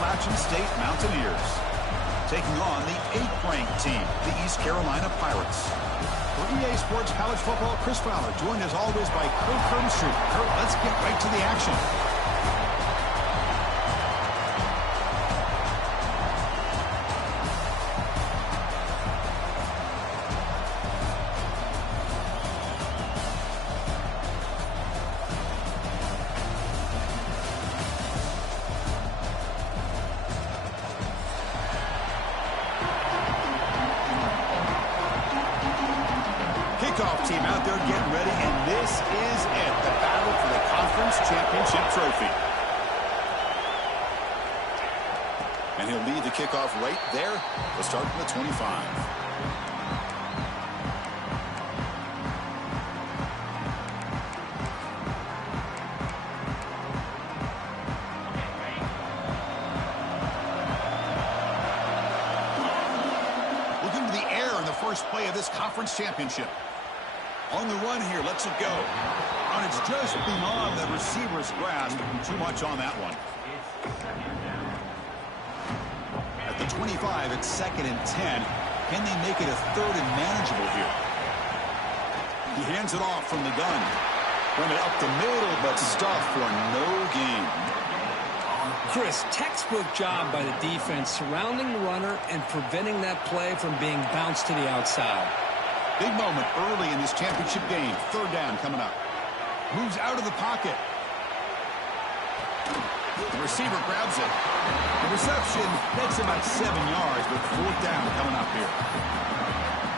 Appalachian State Mountaineers, taking on the 8th-ranked team, the East Carolina Pirates. For EA Sports College Football, Chris Fowler, joined as always by Kurt Hermstreet. Kurt, let's get right to the action. Kickoff team out there getting ready, and this is it, the battle for the conference championship trophy. And he'll lead the kickoff right there. We'll start from the 25. Looking to the air in the first play of this conference championship. On the run here, lets it go. And it's just beyond the receiver's grasp. Too much on that one. At the 25, it's 2nd and 10. Can they make it a 3rd and manageable here? He hands it off from the gun. Run it up the middle, but stuffed for no gain. Chris, textbook job by the defense surrounding the runner and preventing that play from being bounced to the outside. Big moment early in this championship game. 3rd down coming up. Moves out of the pocket. The receiver grabs it. The reception takes about 7 yards, but 4th down coming up here.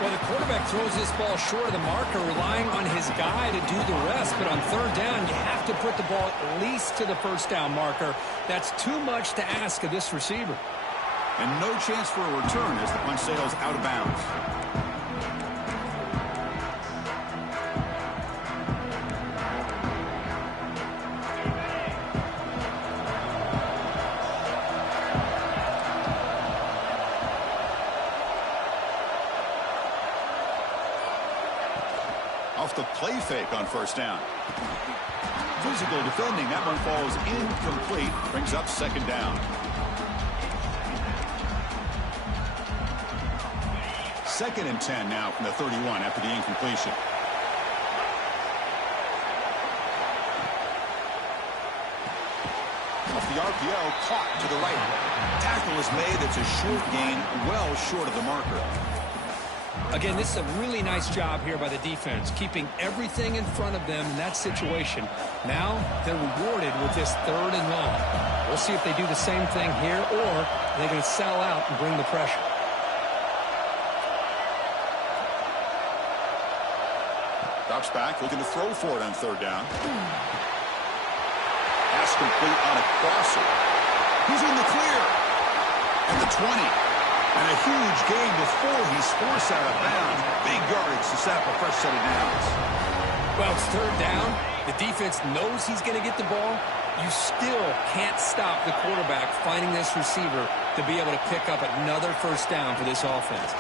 Well, the quarterback throws this ball short of the marker, relying on his guy to do the rest. But on 3rd down, you have to put the ball at least to the 1st down marker. That's too much to ask of this receiver. And no chance for a return as the punt sails out of bounds. Off the play fake on 1st down. Physical defending. That one falls incomplete. Brings up 2nd down. 2nd and 10 now from the 31 after the incompletion. Off the RPO, caught to the right. Tackle is made. It's a short gain, well short of the marker. Again, this is a really nice job here by the defense, keeping everything in front of them in that situation. Now they're rewarded with this 3rd and long. We'll see if they do the same thing here, or they're going to sell out and bring the pressure. Drops back, looking to throw for it on 3rd down. Pass complete on a crosser. He's in the clear at the 20. And a huge gain before he's forced out of bounds. Big yardage to set up a fresh set of downs. Well, it's 3rd down. The defense knows he's going to get the ball. You still can't stop the quarterback finding this receiver to be able to pick up another 1st down for this offense.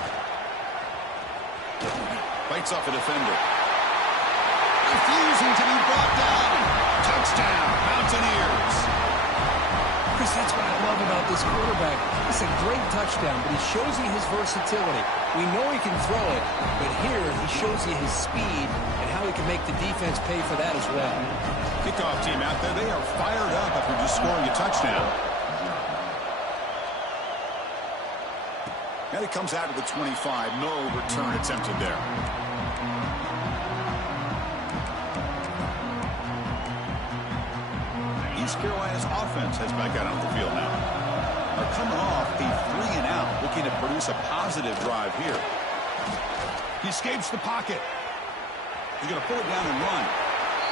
Fights off a defender. Refusing to be brought down. Touchdown, Mountaineers. Chris, that's what I love about this quarterback. It's a great touchdown, but he shows you his versatility. We know he can throw it, but here he shows you his speed and how he can make the defense pay for that as well. Kickoff team out there, they are fired up after just scoring a touchdown. And it comes out of the 25. No return attempted there. East Carolina's offense has back out on the field now. They're coming off a 3 and out, looking to produce a positive drive here. He escapes the pocket. He's going to pull it down and run.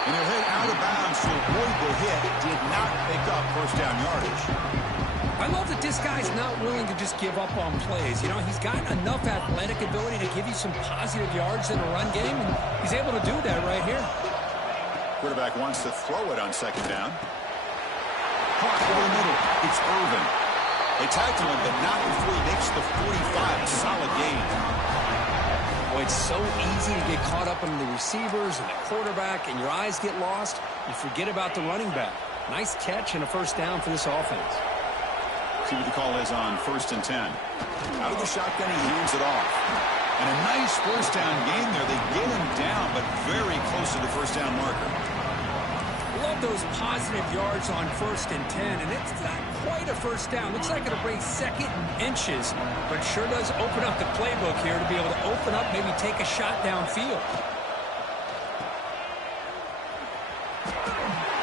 And he'll head out of bounds to avoid the hit. It did not pick up 1st down yardage. I love that this guy's not willing to just give up on plays. You know, he's got enough athletic ability to give you some positive yards in a run game, and he's able to do that right here. Quarterback wants to throw it on 2nd down. Caught over the middle. It's Irvin. They tackle him, but not before he makes the 45. A solid gain. Boy, it's so easy to get caught up in the receivers and the quarterback, and your eyes get lost. You forget about the running back. Nice catch and a 1st down for this offense. See what the call is on 1st and 10. Out of the shotgun, he hands it off. And a nice first down gain there. They get him down, but very close to the first down marker. Love those positive yards on 1st and 10, and it's not quite a first down. Looks like it'll bring second and inches, but sure does open up the playbook here to be able to open up, maybe take a shot downfield.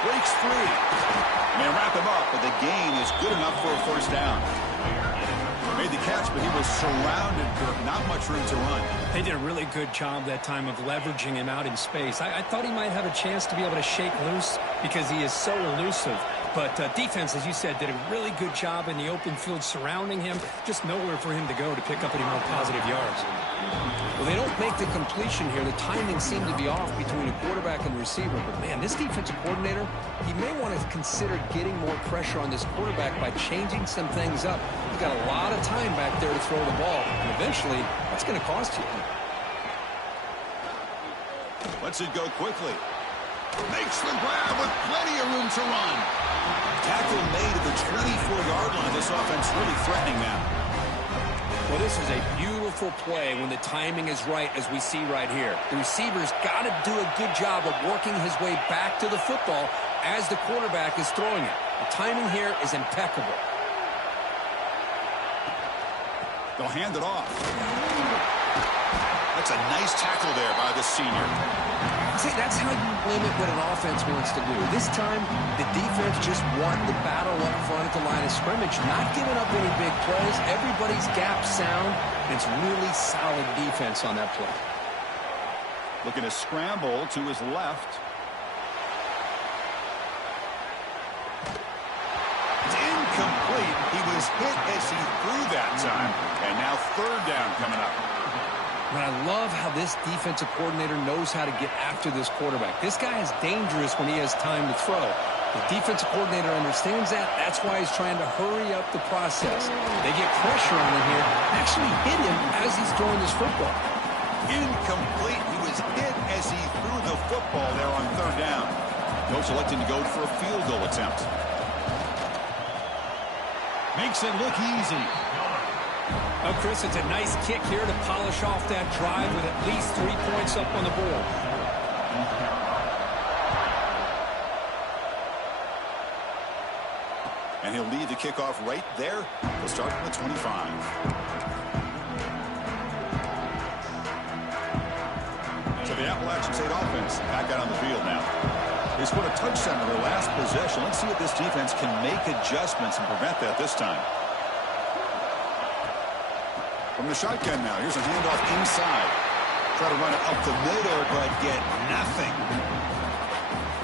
Breaks free. They wrap him up, but the gain is good enough for a first down. Made the catch, but he was surrounded, Kirk. Not much room to run. They did a really good job that time of leveraging him out in space. I thought he might have a chance to be able to shake loose because he is so elusive. But defense, as you said, did a really good job in the open field surrounding him. Just nowhere for him to go to pick up any more positive yards. Well, they don't make the completion here. The timing seemed to be off between a quarterback and receiver. But, man, this defensive coordinator, he may want to consider getting more pressure on this quarterback by changing some things up. He's got a lot of time back there to throw the ball. And eventually, that's going to cost you. Lets it go quickly. Makes the grab with plenty of room to run. Tackle made at the 24-yard line. This offense really threatening now. Well, this is a beautiful play when the timing is right, as we see right here. The receiver's got to do a good job of working his way back to the football as the quarterback is throwing it. The timing here is impeccable. They'll hand it off. That's a nice tackle there by the senior. See, that's how you limit what an offense wants to do. This time, the defense just won the battle up front at the line of scrimmage, not giving up any big plays. Everybody's gap sound. It's really solid defense on that play. Looking to scramble to his left. It's incomplete. He was hit as he threw that time. And now third down coming up. But I love how this defensive coordinator knows how to get after this quarterback. This guy is dangerous when he has time to throw. The defensive coordinator understands that. That's why he's trying to hurry up the process. They get pressure on him here. Actually hit him as he's throwing this football. Incomplete. He was hit as he threw the football there on third down. Coach electing to go for a field goal attempt. Makes it look easy. Oh, Chris, it's a nice kick here to polish off that drive with at least 3 points up on the board. And he'll lead the kickoff right there. He'll start from the 25. So the Appalachian State offense back out on the field now. They scored a touchdown in their last possession. Let's see if this defense can make adjustments and prevent that this time. From the shotgun now, here's a handoff inside. Try to run it up the middle, but get nothing.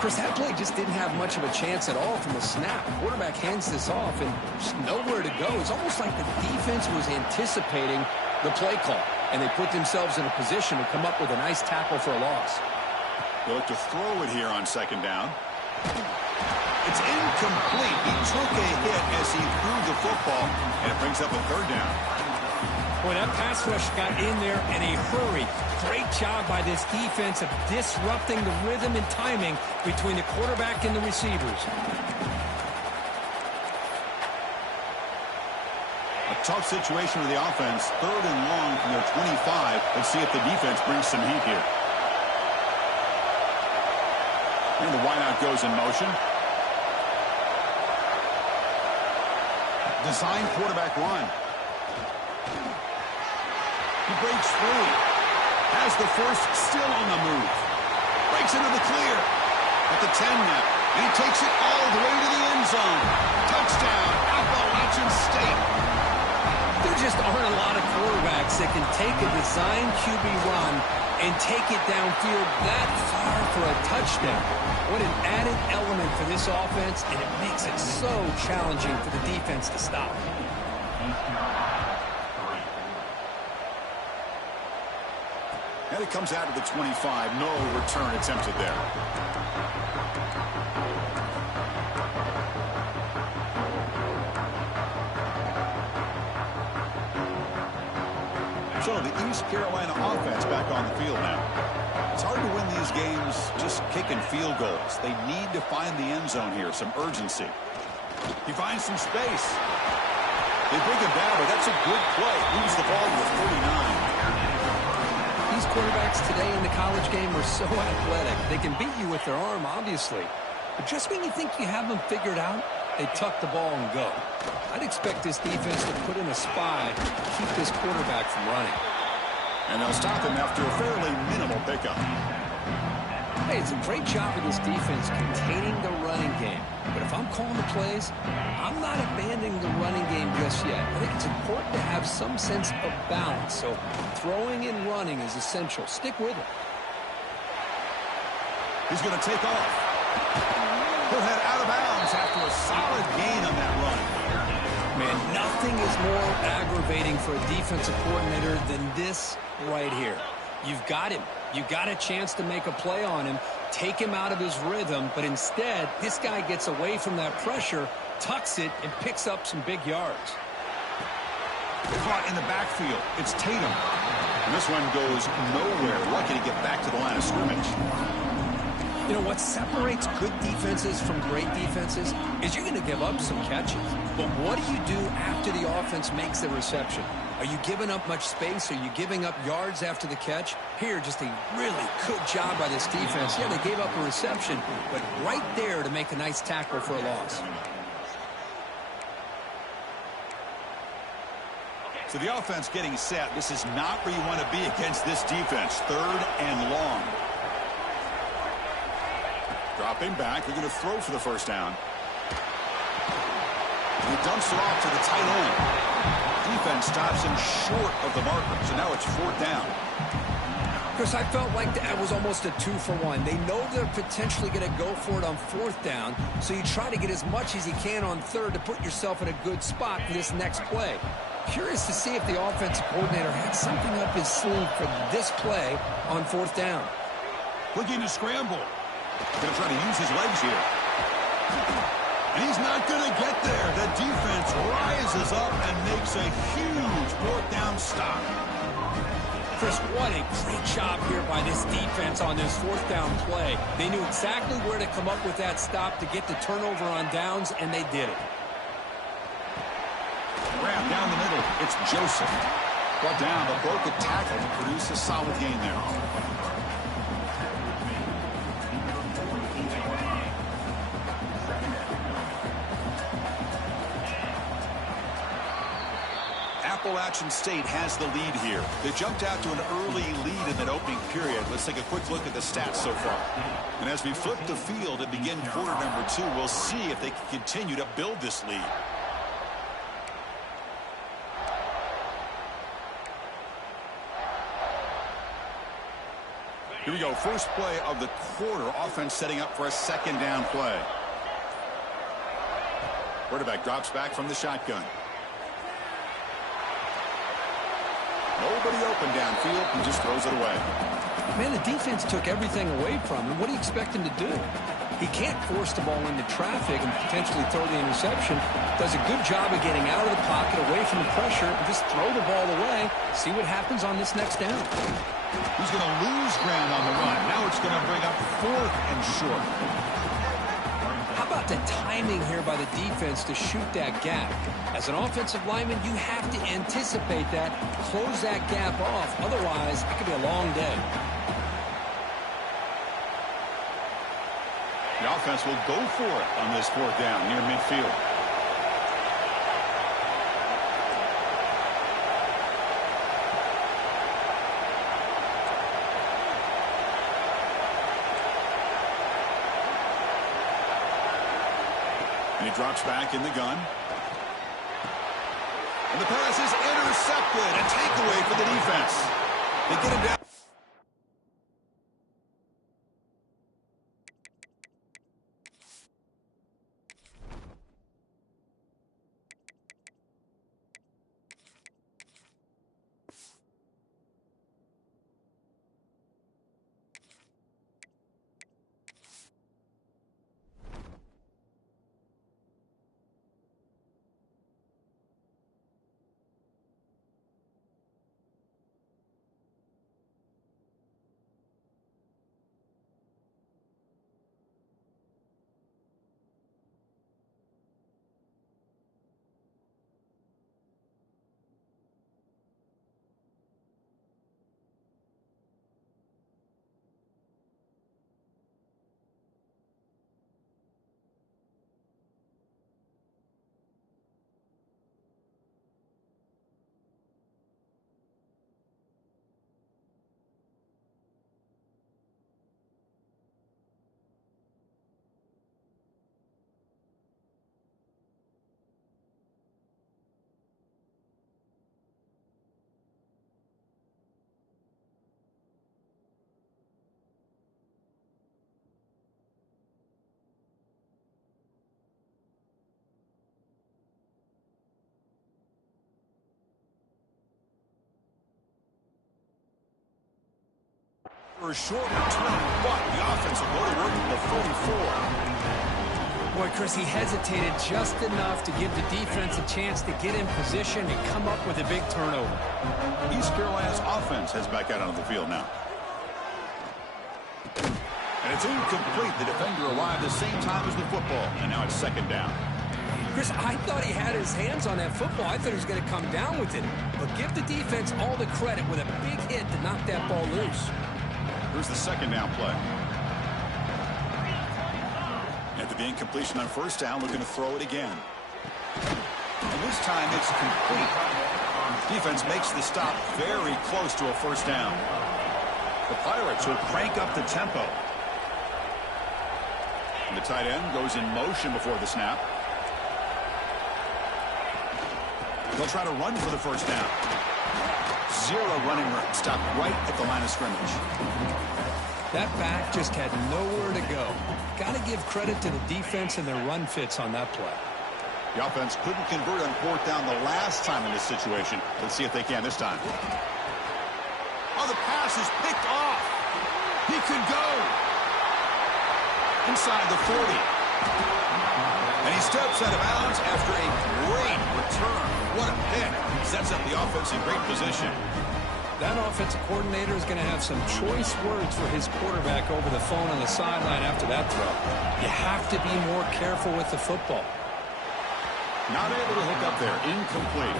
Chris, that play just didn't have much of a chance at all from the snap. Quarterback hands this off and just nowhere to go. It's almost like the defense was anticipating the play call, and they put themselves in a position to come up with a nice tackle for a loss. They'll look to throw it here on second down. It's incomplete. He took a hit as he threw the football, and it brings up a third down. Boy, that pass rush got in there in a hurry. Great job by this defense of disrupting the rhythm and timing between the quarterback and the receivers. A tough situation for the offense. Third and long from their 25. Let's see if the defense brings some heat here. And the wideout goes in motion. Design quarterback run. He breaks free. Has the first, still on the move. Breaks into the clear. At the 10 now. And he takes it all the way to the end zone. Touchdown, Appalachian State. There just aren't a lot of quarterbacks that can take a design QB run and take it downfield that far for a touchdown. What an added element for this offense, and it makes it so challenging for the defense to stop. And it comes out of the 25. No return attempted there. So the East Carolina offense back on the field now. It's hard to win these games just kicking field goals. They need to find the end zone here, some urgency. He finds some space. They bring him down, but that's a good play. Moves the ball to the 49. These quarterbacks today in the college game are so athletic. They can beat you with their arm, obviously. But just when you think you have them figured out, they tuck the ball and go. I'd expect this defense to put in a spy to keep this quarterback from running. And they'll stop him after a fairly minimal pickup. Hey, it's a great job of this defense containing the running game. But if I'm calling the plays, I'm not abandoning the running game just yet. I think it's important to have some sense of balance. So throwing and running is essential. Stick with it. He's going to take off. He'll head out of bounds after a solid gain on that run. Man, nothing is more aggravating for a defensive coordinator than this right here. You've got him. You got a chance to make a play on him, take him out of his rhythm, but instead, this guy gets away from that pressure, tucks it, and picks up some big yards. Caught in the backfield. It's Tatum. And this one goes nowhere. Lucky to get back to the line of scrimmage. You know, what separates good defenses from great defenses is you're going to give up some catches. But what do you do after the offense makes the reception? Are you giving up much space? Are you giving up yards after the catch? Here, just a really good job by this defense. Yeah, they gave up a reception, but right there to make a nice tackle for a loss. So the offense getting set. This is not where you want to be against this defense. 3rd and long. Dropping back. They're going to throw for the first down. He dumps it off to the tight end. Defense stops him short of the marker. So now it's 4th down. Chris, I felt like that was almost a 2-for-1. They know they're potentially going to go for it on 4th down, so you try to get as much as you can on 3rd to put yourself in a good spot for this next play. Curious to see if the offensive coordinator had something up his sleeve for this play on 4th down. Looking to scramble. Going to try to use his legs here. And he's not going to get there. The defense rises up and makes a huge 4th down stop. Chris, what a great job here by this defense on this 4th down play. They knew exactly where to come up with that stop to get the turnover on downs, and they did it. Grab down the middle. It's Joseph. Brought down, but broke a tackle to produce a solid gain there. Appalachian State has the lead here. They jumped out to an early lead in that opening period. Let's take a quick look at the stats so far. And as we flip the field and begin quarter number 2, we'll see if they can continue to build this lead. Here we go. First play of the quarter. Offense setting up for a 2nd down play. Quarterback drops back from the shotgun. Nobody open downfield. He just throws it away. Man, the defense took everything away from him. What do you expect him to do? He can't force the ball into traffic and potentially throw the interception. Does a good job of getting out of the pocket, away from the pressure, and just throw the ball away. See what happens on this next down. He's going to lose ground on the run. Now it's going to bring up 4th and short. How about the timing here by the defense to shoot that gap? As an offensive lineman, you have to anticipate that, close that gap off. Otherwise, it could be a long day. The offense will go for it on this 4th down near midfield. And he drops back in the gun. And the pass is intercepted. A takeaway for the defense. They get him down. For a short return, but the offense will go to work at the 44. Boy, Chris, he hesitated just enough to give the defense a chance to get in position and come up with a big turnover. East Carolina's offense heads back out onto the field now. And it's incomplete. The defender arrived the same time as the football, and now it's second down. Chris, I thought he had his hands on that football. I thought he was going to come down with it. But give the defense all the credit with a big hit to knock that ball loose. Here's the second down play. After the incompletion on first down, looking to throw it again. And this time it's complete. Defense makes the stop very close to a first down. The Pirates will crank up the tempo. And the tight end goes in motion before the snap. They'll try to run for the first down. Zero running room. Stopped right at the line of scrimmage. That back just had nowhere to go. Got to give credit to the defense and their run fits on that play. The offense couldn't convert on fourth down the last time in this situation. Let's see if they can this time. Oh, the pass is picked off. He could go. Inside the 40. And he steps out of bounds after a great return. What a pick. Sets up the offense in great position. That offensive coordinator is going to have some choice words for his quarterback over the phone on the sideline after that throw. You have to be more careful with the football. Not able to hook up there. Incomplete.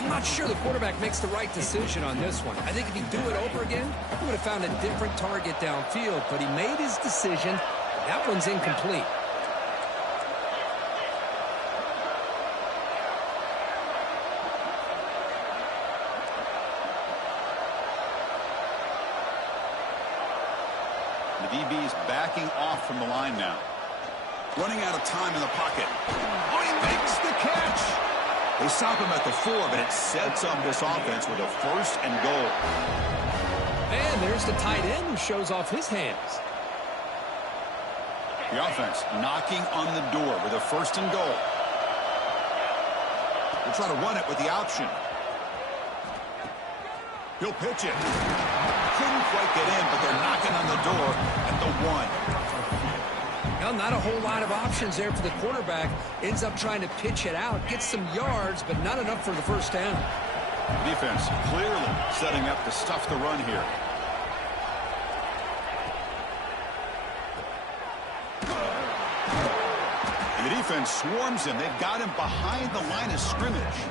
I'm not sure the quarterback makes the right decision on this one. I think if he'd do it over again, he would have found a different target downfield. But he made his decision. That one's incomplete. The DB is backing off from the line now. Running out of time in the pocket. Oh, he makes the catch. They stop him at the 4, but it sets up this offense with a first and goal. And there's the tight end who shows off his hands. The offense knocking on the door with a first and goal. They'll try to run it with the option. He'll pitch it. Couldn't quite get in, but they're knocking on the door at the 1. Well, not a whole lot of options there for the quarterback. Ends up trying to pitch it out, gets some yards, but not enough for the first down. Defense clearly setting up to stuff the run here. And the defense swarms him. They've got him behind the line of scrimmage.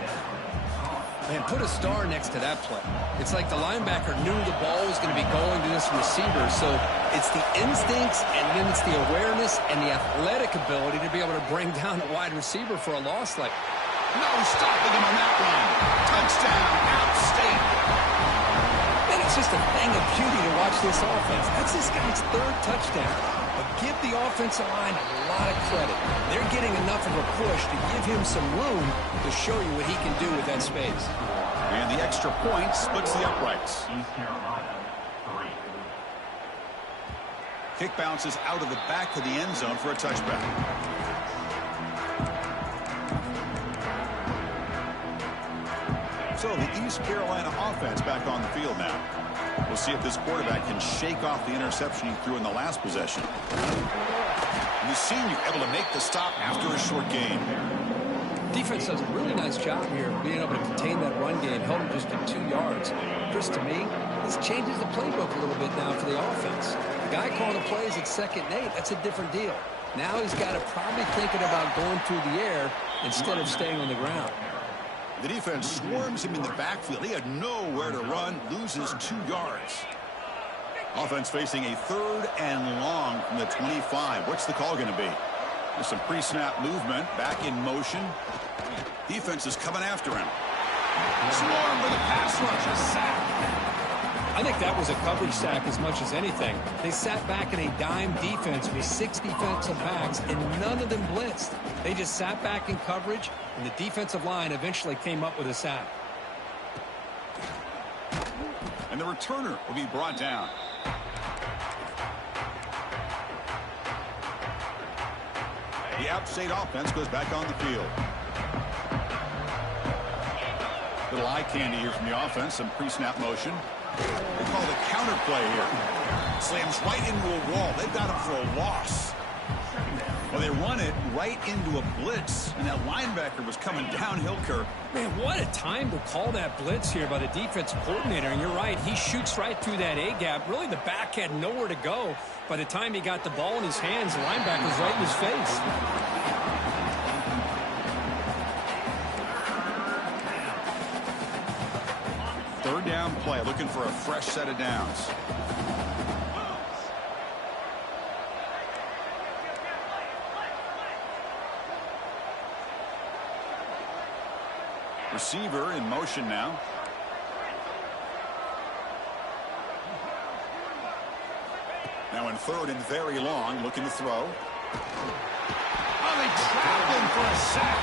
Man, put a star next to that play. It's like the linebacker knew the ball was going to be going to this receiver, so it's the instincts and then it's the awareness and the athletic ability to be able to bring down a wide receiver for a loss like that. No stopping him on that one. Touchdown, outstanding. Man, it's just a thing of beauty to watch this offense. That's this guy's third touchdown. But give the offensive line a lot of credit. They're getting enough of a push to give him some room to show you what he can do with that space. And the extra point splits the uprights. Kick bounces out of the back of the end zone for a touchback. So the East Carolina offense back on the field now. We'll see if this quarterback can shake off the interception he threw in the last possession. And the senior able to make the stop after a short gain. Defense does a really nice job here of being able to contain that run game, held him just to 2 yards. Chris, to me, this changes the playbook a little bit now for the offense. The guy calling the plays at 2nd and 8, that's a different deal. Now he's got to probably thinking about going through the air instead of staying on the ground. The defense swarms him in the backfield. He had nowhere to run, loses 2 yards. Offense facing a 3rd and long from the 25. What's the call going to be? There's some pre-snap movement, back in motion. Defense is coming after him. Swarm with a pass rush, a sack. I think that was a coverage sack as much as anything. They sat back in a dime defense with 6 defensive backs, and none of them blitzed. They just sat back in coverage, and the defensive line eventually came up with a sack. And the returner will be brought down. The App State offense goes back on the field. Little eye candy here from the offense, some pre-snap motion. They call the counter play here. Slams right into a wall. They've got him for a loss. Well, they run it right into a blitz, and that linebacker was coming downhill, Kirk. Man, what a time to call that blitz here by the defensive coordinator. And you're right, he shoots right through that A-gap. Really, the back had nowhere to go. By the time he got the ball in his hands, the linebacker's right in his face. Third down play, looking for a fresh set of downs. Receiver in motion now. Now in third and very long, looking to throw. Oh, they trapped him for a sack.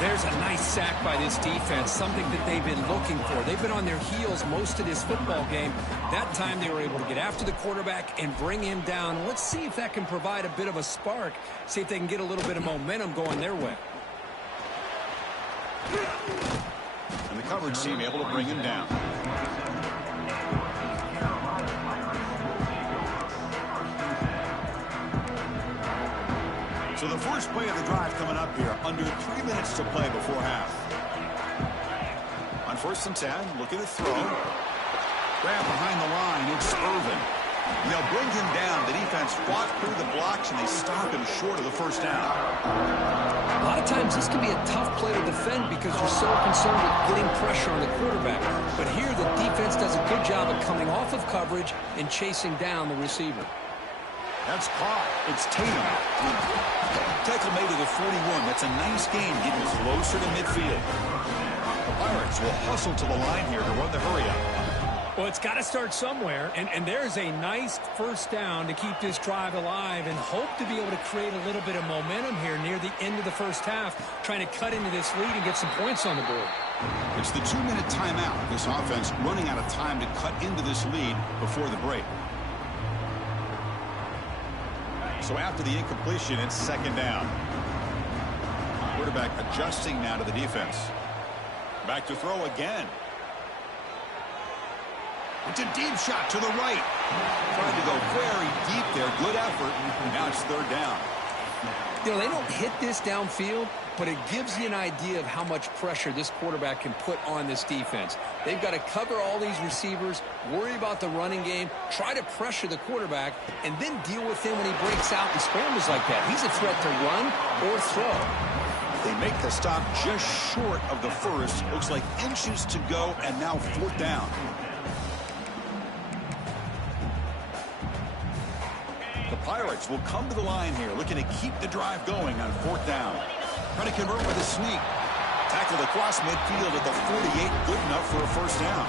There's a nice sack by this defense, something that they've been looking for. They've been on their heels most of this football game. That time they were able to get after the quarterback and bring him down. Let's see if that can provide a bit of a spark, see if they can get a little bit of momentum going their way. And the coverage team able to bring him down. So the first play of the drive coming up here, under 3 minutes to play before half. On 1st and 10, looking to throw. Grab behind the line, it's Irvin. They'll bring him down. The defense fought through the blocks, and they stop him short of the first down. A lot of times this can be a tough play to defend because you're so concerned with getting pressure on the quarterback. But here the defense does a good job of coming off of coverage and chasing down the receiver. That's caught. It's Tatum. Tackle made to the 41. That's a nice gain, getting closer to midfield. The Pirates will hustle to the line here to run the hurry-up. Well, it's got to start somewhere, and there's a nice first down to keep this drive alive and hope to be able to create a little bit of momentum here near the end of the first half, trying to cut into this lead and get some points on the board. It's the 2-minute timeout. This offense running out of time to cut into this lead before the break. So after the incompletion, it's 2nd down. Quarterback adjusting now to the defense. Back to throw again. It's a deep shot to the right. Trying to go very deep there. Good effort. Now it's 3rd down. You know, they don't hit this downfield, but it gives you an idea of how much pressure this quarterback can put on this defense. They've got to cover all these receivers, worry about the running game, try to pressure the quarterback, and then deal with him when he breaks out and scrambles like that. He's a threat to run or throw. They make the stop just short of the first. Looks like inches to go, and now 4th down. The Pirates will come to the line here, looking to keep the drive going on 4th down. Trying to convert with a sneak. Tackled across midfield at the 48, good enough for a first down.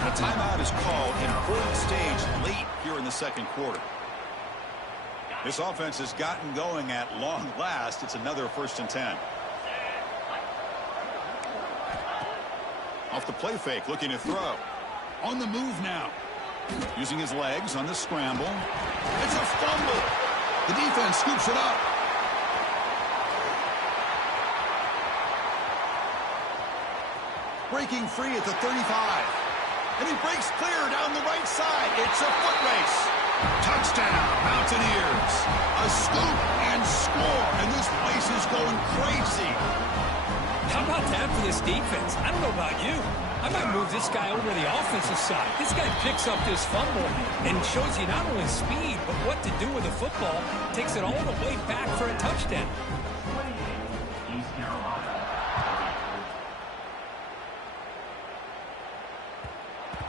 And a timeout is called, important stage late here in the 2nd quarter. This offense has gotten going at long last. It's another 1st and 10. Off the play fake, looking to throw. On the move now. Using his legs on the scramble. It's a fumble. The defense scoops it up. Breaking free at the 35. And he breaks clear down the right side. It's a foot race. Touchdown, Mountaineers. A scoop and score. And this place is going crazy. How about that for this defense? I don't know about you. I might move this guy over to the offensive side. This guy picks up this fumble and shows you not only speed, but what to do with the football. Takes it all the way back for a touchdown.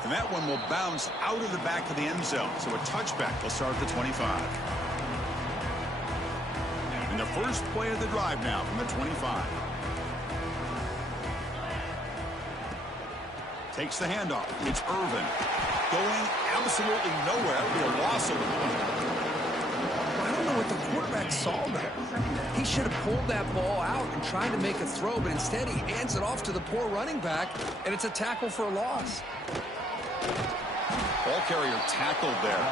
And that one will bounce out of the back of the end zone. So a touchback will start at the 25. And the first play of the drive now from the 25. Takes the handoff. It's Irvin. Going absolutely nowhere after a loss of the ball. I don't know what the quarterback saw there. He should have pulled that ball out and tried to make a throw, but instead he hands it off to the poor running back, and it's a tackle for a loss. Ball carrier tackled there.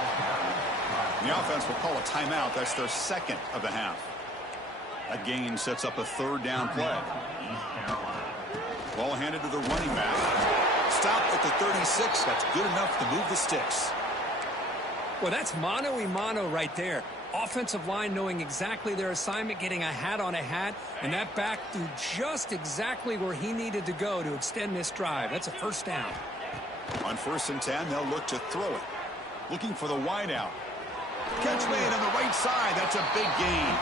And the offense will call a timeout. That's their 2nd of the half. That gain sets up a 3rd down play. Ball handed to the running back. Stop at the 36. That's good enough to move the sticks. Well, that's mano-a-mano right there. Offensive line knowing exactly their assignment, getting a hat on a hat, and that back threw just exactly where he needed to go to extend this drive. That's a first down. On 1st and 10, they'll look to throw it. Looking for the wide out. Catch made on the right side. That's a big gain.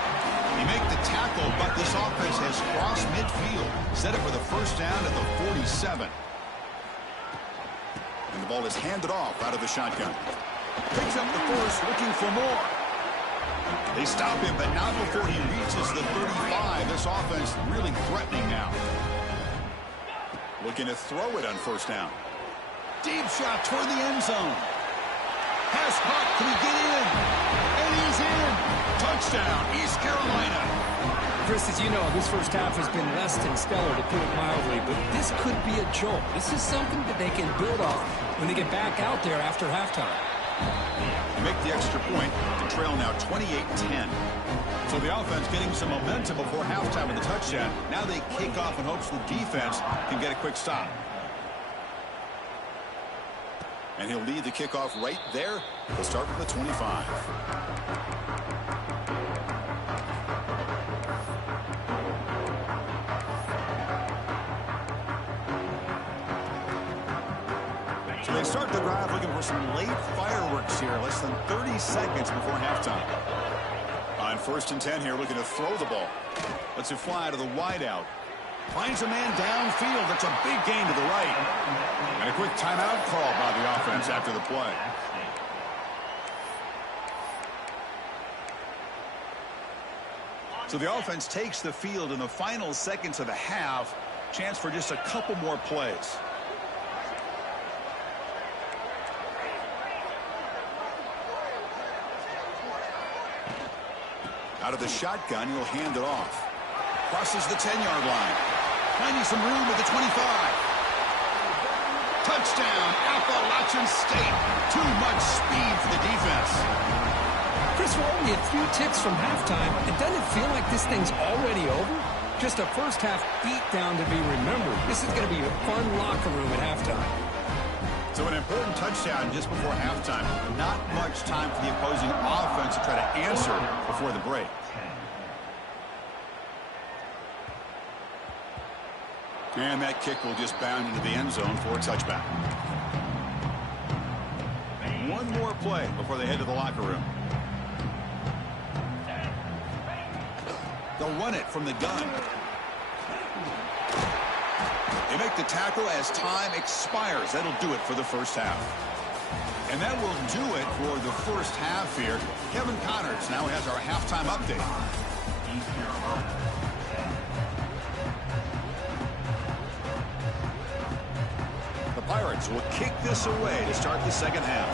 They make the tackle, but this offense has crossed midfield. Set it for the first down at the 47. And the ball is handed off out of the shotgun. Picks up the first, looking for more. They stop him, but not before he reaches the 35. This offense really threatening now. Looking to throw it on first down. Deep shot toward the end zone. Pass caught. Can he get in? And he's in. Touchdown, East Carolina. Chris, as you know, this first half has been less than stellar, to put it mildly, but this could be a jolt. This is something that they can build off when they get back out there after halftime. They make the extra point. The trail now 28-10. So the offense getting some momentum before halftime with the touchdown. Now they kick off in hopes the defense can get a quick stop. And he'll lead the kickoff right there. We'll start with the 25. So they start the drive looking for some late fireworks here. Less than 30 seconds before halftime. On 1st and 10 here, looking to throw the ball. Lets it fly to the wideout. Finds a man downfield. That's a big gain to the right. And a quick timeout call by the offense after the play. So the offense takes the field in the final seconds of the half. Chance for just a couple more plays. Out of the shotgun, he'll hand it off. Crosses the 10-yard line. Finding some room at the 25. Touchdown, Appalachian State. Too much speed for the defense. Chris, we're only a few ticks from halftime. It doesn't feel like this thing's already over. Just a first-half beatdown to be remembered. This is going to be a fun locker room at halftime. So an important touchdown just before halftime. Not much time for the opposing offense to try to answer before the break. And that kick will just bound into the end zone for a touchback. One more play before they head to the locker room. They'll run it from the gun. They make the tackle as time expires. That'll do it for the first half. And that will do it for the first half here. Kevin Connors now has our halftime update. The Pirates will kick this away to start the second half.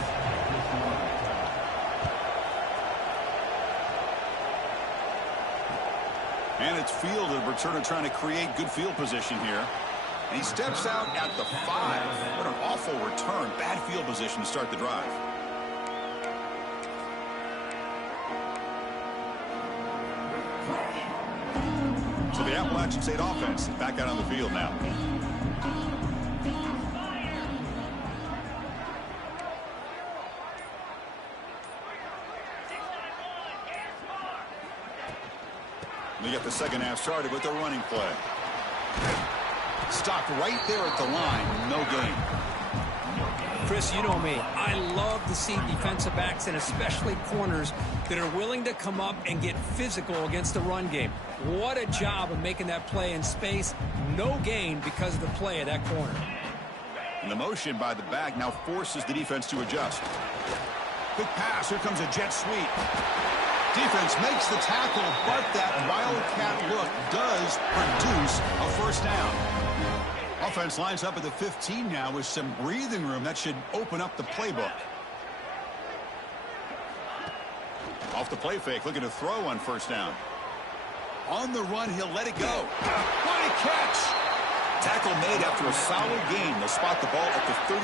And it's fielded. Returner trying to create good field position here. And he steps out at the 5. What an awful return. Bad field position to start the drive. So the Appalachian State offense is back out on the field now. They get the second half started with their running play. Stopped right there at the line. No gain. Chris, you know me. I love to see defensive backs and especially corners that are willing to come up and get physical against the run game. What a job of making that play in space. No gain because of the play of that corner. And the motion by the back now forces the defense to adjust. Quick pass. Here comes a jet sweep. Defense makes the tackle, but that wildcat look does produce a first down. Offense lines up at the 15 now with some breathing room. That should open up the playbook. Off the play fake, looking to throw on first down. On the run, he'll let it go. What a catch! Tackle made after a solid gain. They'll spot the ball at the 34.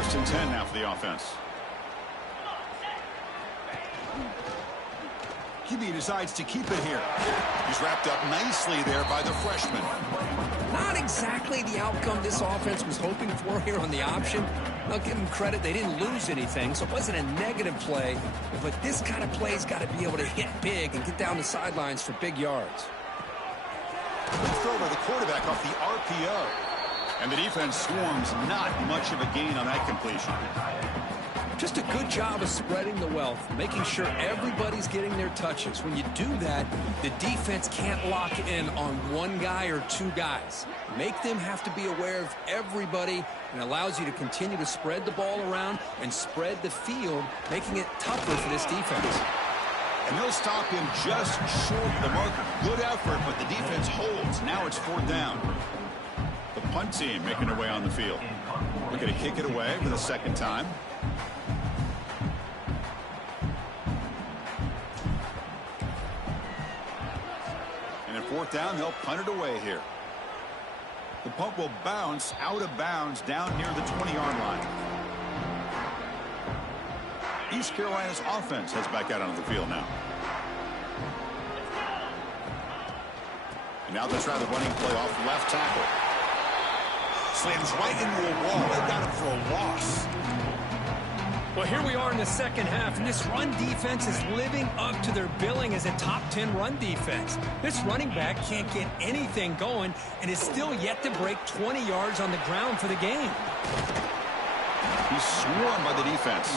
1st and 10 now for the offense. QB decides to keep it here. He's wrapped up nicely there by the freshman. Not exactly the outcome this offense was hoping for here on the option. I'll give them credit. They didn't lose anything, so it wasn't a negative play. But this kind of play's got to be able to hit big and get down the sidelines for big yards. Good throw by the quarterback off the RPO. And the defense swarms not much of a gain on that completion. Just a good job of spreading the wealth, making sure everybody's getting their touches. When you do that, the defense can't lock in on one guy or two guys. Make them have to be aware of everybody, and allows you to continue to spread the ball around and spread the field, making it tougher for this defense. And they'll stop him just short of the marker. Good effort, but the defense holds. Now it's 4th down. The punt team making their way on the field. We're going to kick it away for the second time. And at 4th down, they'll punt it away here. The punt will bounce out of bounds down near the 20-yard line. East Carolina's offense heads back out onto the field now. And now they'll try the running play off left tackle. Slams right into a wall. They got it for a loss. Well, here we are in the second half, and this run defense is living up to their billing as a top 10 run defense. This running back can't get anything going and is still yet to break 20 yards on the ground for the game. He's swarmed by the defense.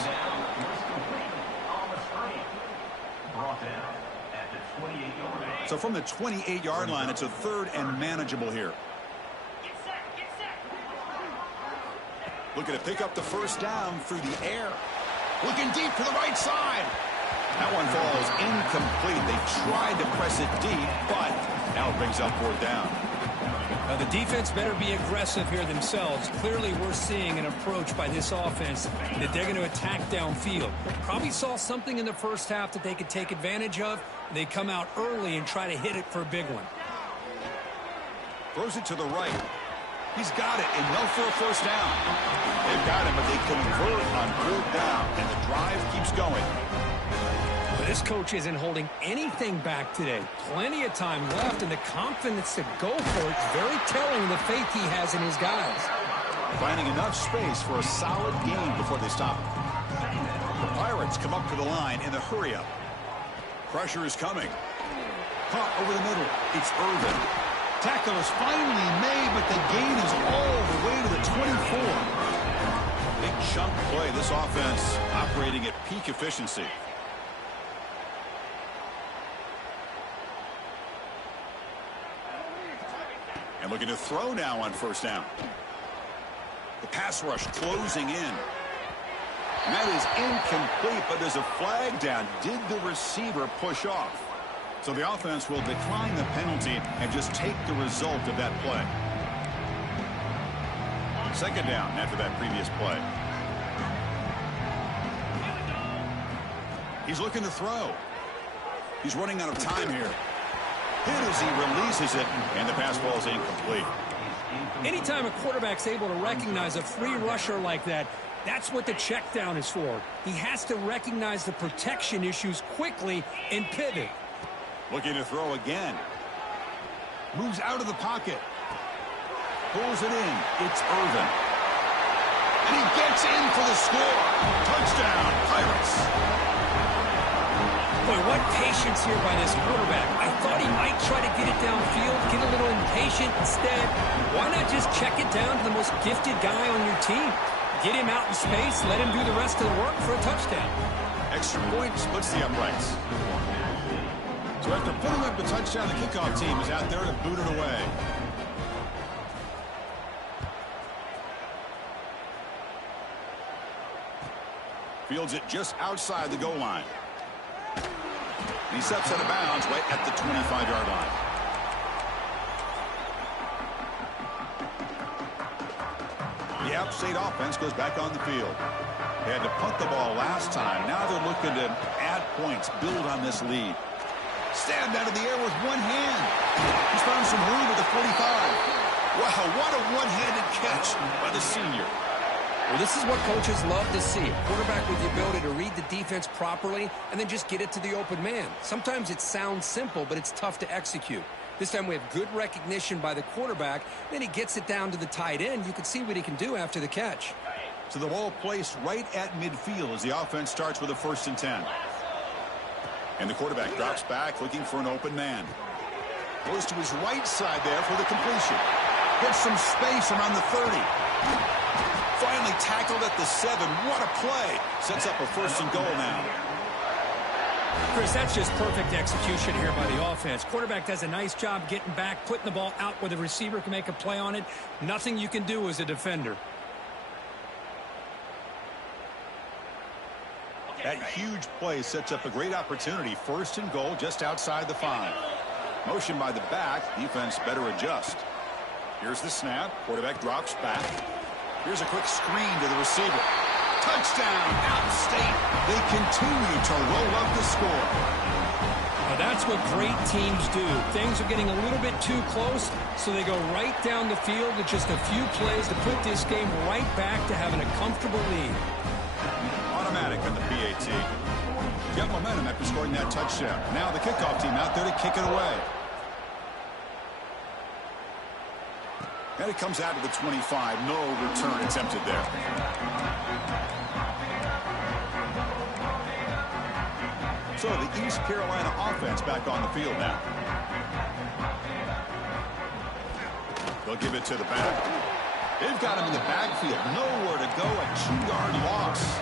So from the 28-yard line, it's a 3rd and manageable here. Looking to pick up the first down through the air. Looking deep to the right side. That one falls incomplete. They tried to press it deep, but now it brings up 4th down. Now the defense better be aggressive here themselves. Clearly we're seeing an approach by this offense that they're going to attack downfield. Probably saw something in the first half that they could take advantage of. They come out early and try to hit it for a big one. Throws it to the right. He's got it, enough for a first down. They've got him, but they convert on 4th down, and the drive keeps going. This coach isn't holding anything back today. Plenty of time left, and the confidence to go for it is very telling of the faith he has in his guys. Finding enough space for a solid gain before they stop. The Pirates come up to the line in the hurry-up. Pressure is coming. Caught over the middle. It's Irvin. Tackle is finally made, but the gain is all the way to the 24. Big chunk play. This offense operating at peak efficiency. And looking to throw now on first down. The pass rush closing in. And that is incomplete, but there's a flag down. Did the receiver push off? So the offense will decline the penalty and just take the result of that play. Second down after that previous play. He's looking to throw. He's running out of time here. Hit as he releases it, and the pass falls incomplete. Anytime a quarterback's able to recognize a free rusher like that, that's what the check down is for. He has to recognize the protection issues quickly and pivot. Looking to throw again. Moves out of the pocket. Pulls it in. It's Irvin. And he gets in for the score. Touchdown, Pirates. Boy, what patience here by this quarterback. I thought he might try to get it downfield, get a little impatient. Instead, why not just check it down to the most gifted guy on your team? Get him out in space, let him do the rest of the work for a touchdown. Extra point splits the uprights. So after putting up the touchdown, the kickoff team is out there to boot it away. Fields it just outside the goal line. And he steps out of bounds right at the 25-yard line. The App State offense goes back on the field. They had to punt the ball last time. Now they're looking to add points, build on this lead. Stabbed out of the air with one hand. He's found some room at the 45. Wow, what a one-handed catch by the senior. Well, this is what coaches love to see. A quarterback with the ability to read the defense properly and then just get it to the open man. Sometimes it sounds simple, but it's tough to execute. This time we have good recognition by the quarterback. Then he gets it down to the tight end. You can see what he can do after the catch. So the ball placed right at midfield as the offense starts with a 1st and 10. And the quarterback drops back looking for an open man. Goes to his right side there for the completion. Gets some space around the 30. Finally tackled at the 7. What a play. Sets up a 1st and goal now. Chris, that's just perfect execution here by the offense. Quarterback does a nice job getting back, putting the ball out where the receiver can make a play on it. Nothing you can do as a defender. That huge play sets up a great opportunity. 1st and goal just outside the 5. Motion by the back. Defense better adjust. Here's the snap. Quarterback drops back. Here's a quick screen to the receiver. Touchdown, out state. They continue to roll up the score. Now that's what great teams do. Things are getting a little bit too close, so they go right down the field with just a few plays to put this game right back to having a comfortable lead. Automatic on the PAT. Got momentum after scoring that touchdown. Now the kickoff team out there to kick it away. And it comes out to the 25. No return attempted there. So the East Carolina offense back on the field now. They'll give it to the back. They've got him in the backfield. Nowhere to go. A 2-yard loss.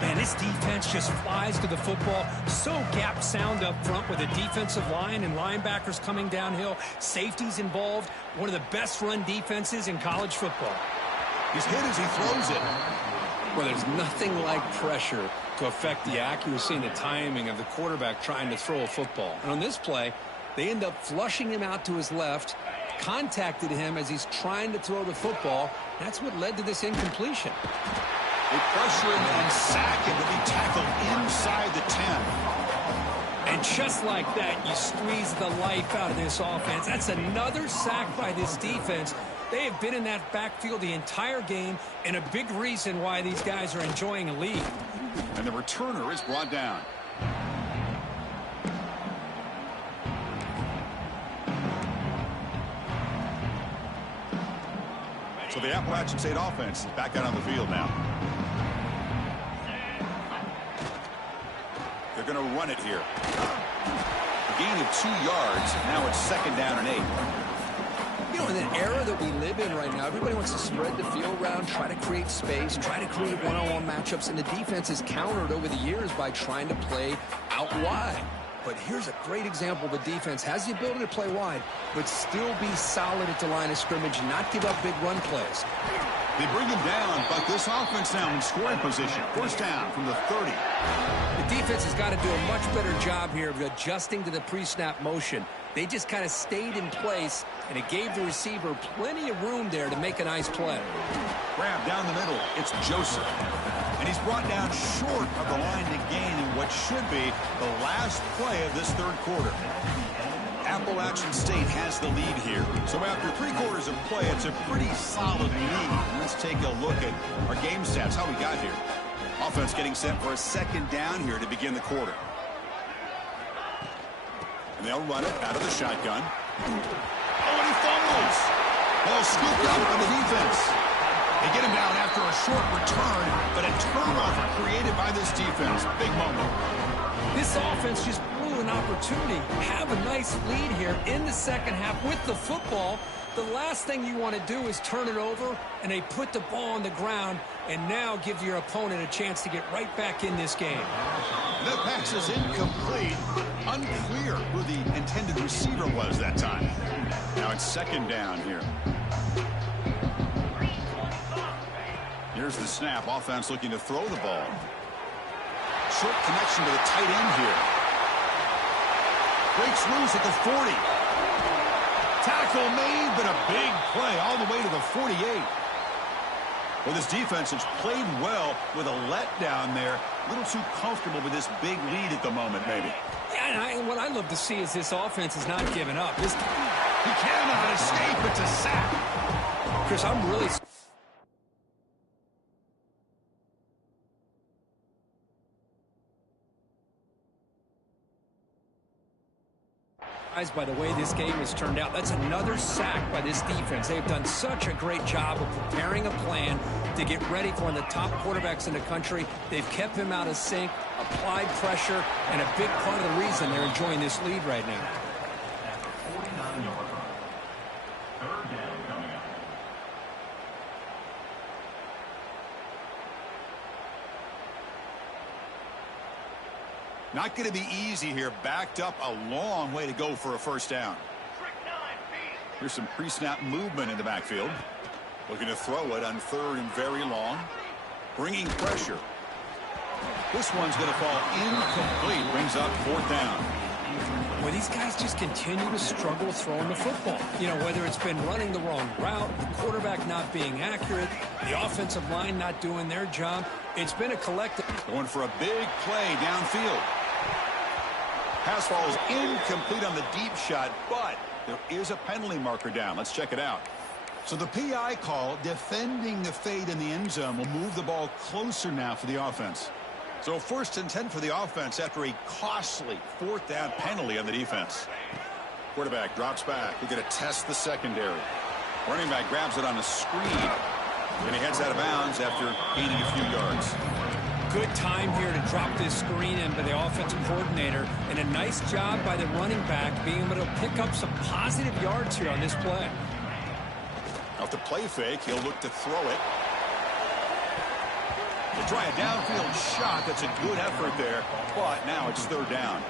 Man, this defense just flies to the football. So gap sound up front with a defensive line and linebackers coming downhill. Safeties involved. One of the best run defenses in college football. He's hit as he throws it. Well, there's nothing like pressure to affect the accuracy and the timing of the quarterback trying to throw a football. And on this play, they end up flushing him out to his left, contacted him as he's trying to throw the football. That's what led to this incompletion. They pressure him and sack him to be tackled inside the 10. And just like that, you squeeze the life out of this offense. That's another sack by this defense. They have been in that backfield the entire game, and a big reason why these guys are enjoying a lead. And the returner is brought down. So the Appalachian State offense is back out on the field now. They're going to run it here. A gain of 2 yards. Now it's 2nd down and 8. You know, in the era that we live in right now, everybody wants to spread the field around, try to create space, try to create one-on-one matchups, and the defense is countered over the years by trying to play out wide. But here's a great example. The defense has the ability to play wide, but still be solid at the line of scrimmage and not give up big run plays. They bring him down, but this offense now in scoring position. 1st down from the 30. The defense has got to do a much better job here of adjusting to the pre-snap motion. They just kind of stayed in place, and it gave the receiver plenty of room there to make a nice play. Grab down the middle. It's Joseph. And he's brought down short of the line to gain in what should be the last play of this 3rd quarter. Appalachian State has the lead here. So after 3 quarters of play, it's a pretty solid lead. Let's take a look at our game stats, how we got here. Offense getting set for a 2nd down here to begin the quarter. And they'll run it out of the shotgun. Oh, and he fumbles. Ball scooped up by the defense. They get him down after a short return, but a turnover created by this defense. Big moment. This offense just blew an opportunity. Have a nice lead here in the 2nd half with the football. The last thing you want to do is turn it over, and they put the ball on the ground and now give your opponent a chance to get right back in this game. The pass is incomplete. Unclear who the intended receiver was that time. Now it's 2nd down here. Here's the snap. Offense looking to throw the ball. Short connection to the tight end here. Breaks loose at the 40. Tackle made, but a big play all the way to the 48. Well, this defense has played well with a letdown there. A little too comfortable with this big lead at the moment, maybe. Yeah, and what I love to see is this offense is not giving up. He cannot escape. It's a sack. Chris, I'm really By the way this game has turned out. That's another sack by this defense. They've done such a great job of preparing a plan to get ready for one of the top quarterbacks in the country. They've kept him out of sync, applied pressure, and a big part of the reason they're enjoying this lead right now. Not going to be easy here. Backed up a long way to go for a first down. Here's some pre-snap movement in the backfield. Looking to throw it on third and very long. Bringing pressure. This one's going to fall incomplete. Brings up fourth down. Well, these guys just continue to struggle throwing the football. You know, whether it's been running the wrong route, the quarterback not being accurate, the offensive line not doing their job. It's been a collective. Going for a big play downfield. Pass falls incomplete on the deep shot, but there is a penalty marker down. Let's check it out. So the PI call, defending the fade in the end zone, will move the ball closer now for the offense. So first and 10 for the offense after a costly fourth down penalty on the defense. Quarterback drops back. We're going to test the secondary. Running back grabs it on a screen, and he heads out of bounds after gaining a few yards. Good time here to drop this screen in by the offensive coordinator, and a nice job by the running back being able to pick up some positive yards here on this play. Off the play fake, he'll look to throw it. To try a downfield shot. That's a good effort there, but now it's third down.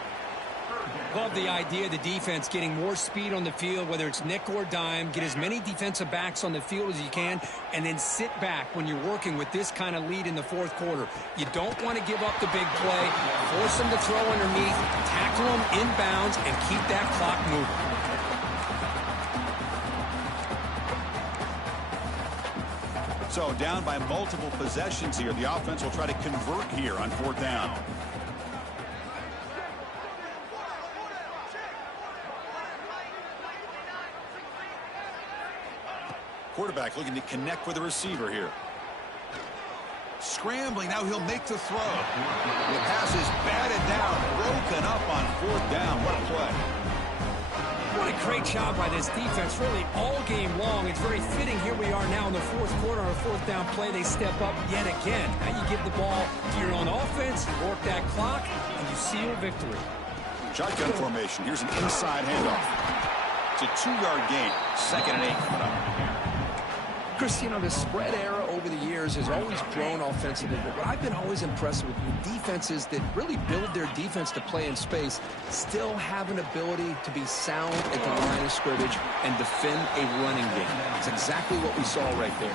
Love the idea of the defense getting more speed on the field, whether it's nickel or dime. Get as many defensive backs on the field as you can, and then sit back when you're working with this kind of lead in the fourth quarter. You don't want to give up the big play. Force them to throw underneath, tackle them inbounds, and keep that clock moving. So down by multiple possessions here. The offense will try to convert here on fourth down. Quarterback looking to connect with the receiver here. Scrambling, now he'll make the throw. The pass is batted down, broken up on fourth down. What a play. What a great job by this defense, really all game long. It's very fitting. Here we are now in the fourth quarter on a fourth down play. They step up yet again. Now you give the ball to your own offense, you work that clock, and you seal victory. Shotgun formation. Here's an inside handoff. It's a 2-yard gain. 2nd and 8 coming up. Chris, you know, the spread era over the years has always grown offensively, but what I've been always impressed with defenses that really build their defense to play in space still have an ability to be sound at the line of scrimmage and defend a running game. It's exactly what we saw right there.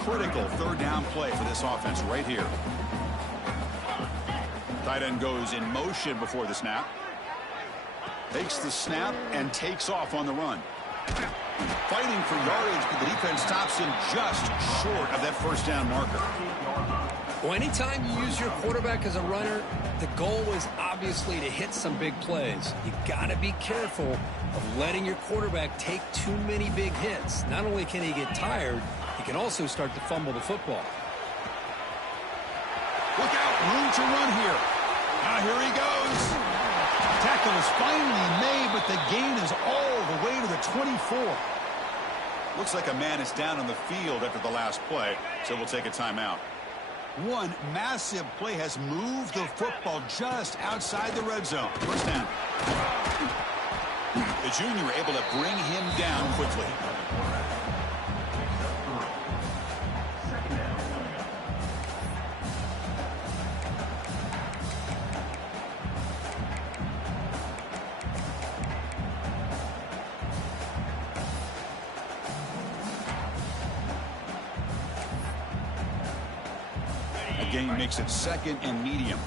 Critical third down play for this offense right here. Tight end goes in motion before the snap. Takes the snap and takes off on the run. Fighting for yardage, but the defense stops him just short of that first down marker. Well, anytime you use your quarterback as a runner, the goal is obviously to hit some big plays. You got to be careful of letting your quarterback take too many big hits. Not only can he get tired, he can also start to fumble the football. Look out, room to run here. Now here he goes. Tackle is finally made, but the gain is all the way to the 24. Looks like a man is down on the field after the last play, so we'll take a timeout. One massive play has moved the football just outside the red zone. First down. The junior able to bring him down quickly. Game makes it 2nd and medium.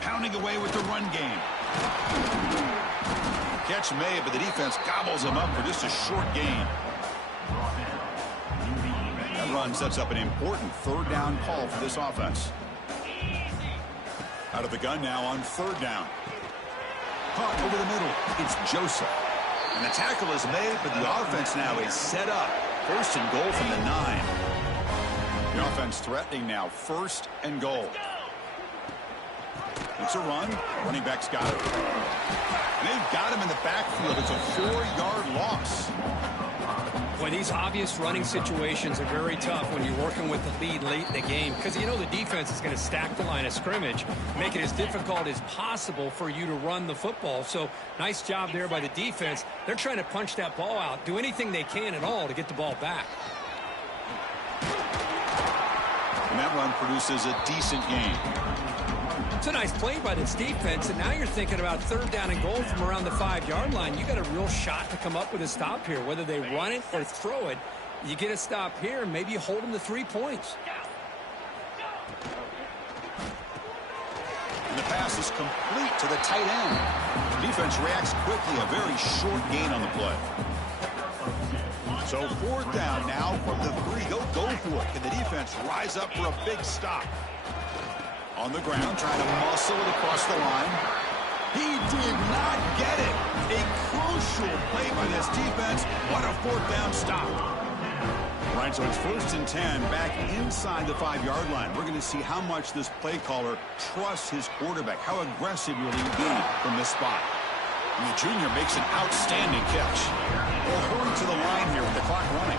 Pounding away with the run game. Catch made, but the defense gobbles him up for just a short gain. That run sets up an important third down call for this offense. Out of the gun now on third down. Caught over the middle. It's Joseph. And the tackle is made, but the offense now is set up. First and goal from the 9. The offense threatening now. 1st and goal. It's a run. Running back's got it. And they've got him in the backfield. It's a 4-yard loss. Boy, these obvious running situations are very tough when you're working with the lead late in the game because you know the defense is going to stack the line of scrimmage, make it as difficult as possible for you to run the football. So nice job there by the defense. They're trying to punch that ball out, do anything they can at all to get the ball back. And that run produces a decent gain. It's a nice play by this defense, and now you're thinking about 3rd down and goal from around the 5-yard line. You got a real shot to come up with a stop here. Whether they run it or throw it, you get a stop here, and maybe you hold them to 3 points. And the pass is complete to the tight end. Defense reacts quickly, a very short gain on the play. So 4th down now from the 3. Go for it. Can the defense rise up for a big stop? On the ground, trying to muscle it across the line. He did not get it. A crucial play by this defense. What a 4th down stop. Right, so it's 1st and 10 back inside the 5-yard line. We're going to see how much this play caller trusts his quarterback. How aggressive will he be from this spot? And the junior makes an outstanding catch. We'll hurry to the line here with the clock running.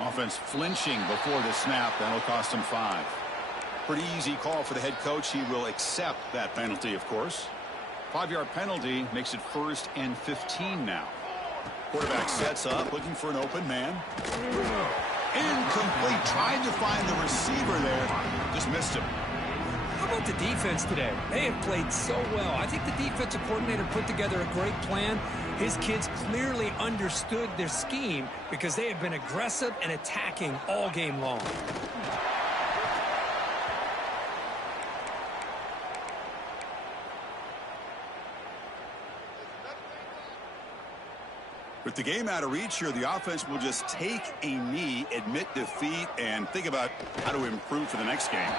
Offense flinching before the snap. That'll cost him 5. Pretty easy call for the head coach. He will accept that penalty, of course. 5-yard penalty makes it 1st and 15 now. Quarterback sets up, looking for an open man. Incomplete. Tried to find the receiver there. Just missed him. How about the defense today? They have played so well. I think the defensive coordinator put together a great plan. His kids clearly understood their scheme because they have been aggressive and attacking all game long. With the game out of reach here, the offense will just take a knee, admit defeat, and think about how to improve for the next game.